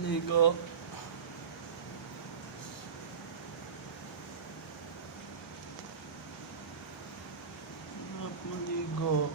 Maligo. Sarap maligo.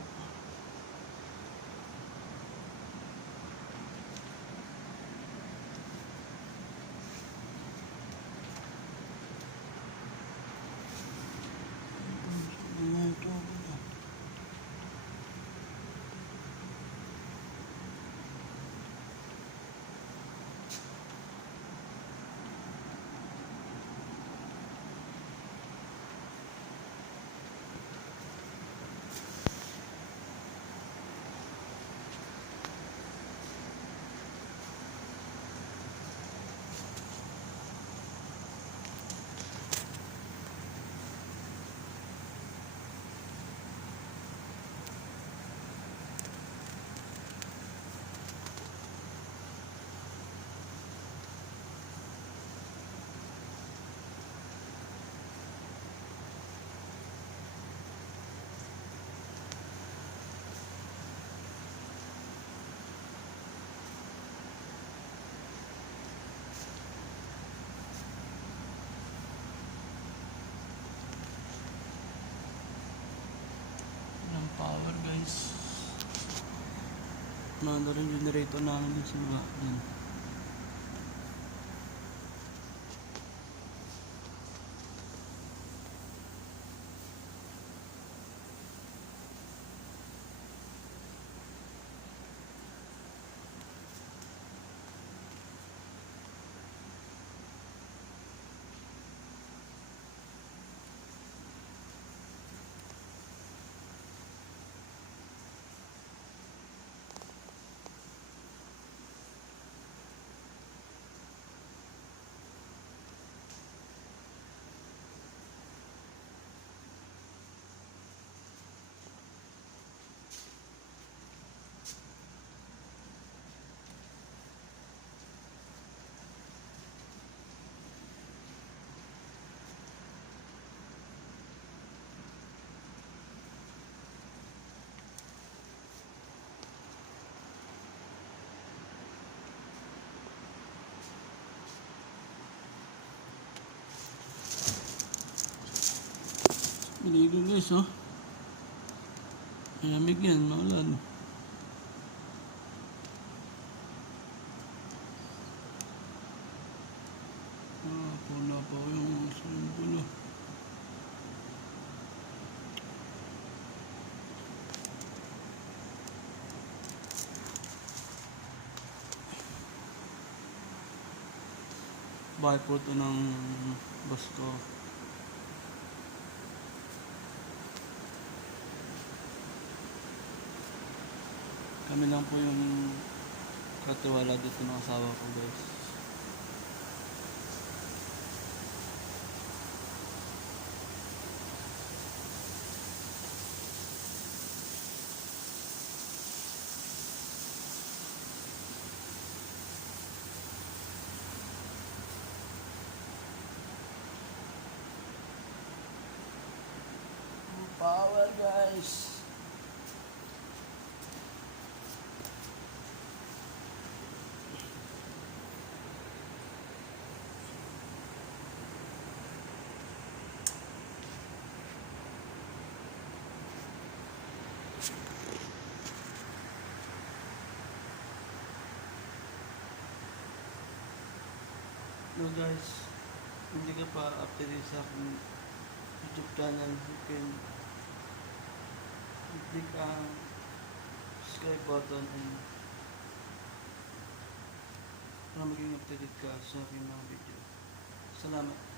Walang power guys. Nando rin generator namin sa mga yan. Maligo guys, oh. Malamig yan, maulan. Pula pa yung swimming pool, oh. Bahay po ito ng boss ko. Kami lang po yung katiwala dito ng asawa ko guys. Power guys. No guys, hindi ka pa updated sa aking YouTube channel, you can click ang subscribe button and para maging updated ka sa aking mga video. Salamat.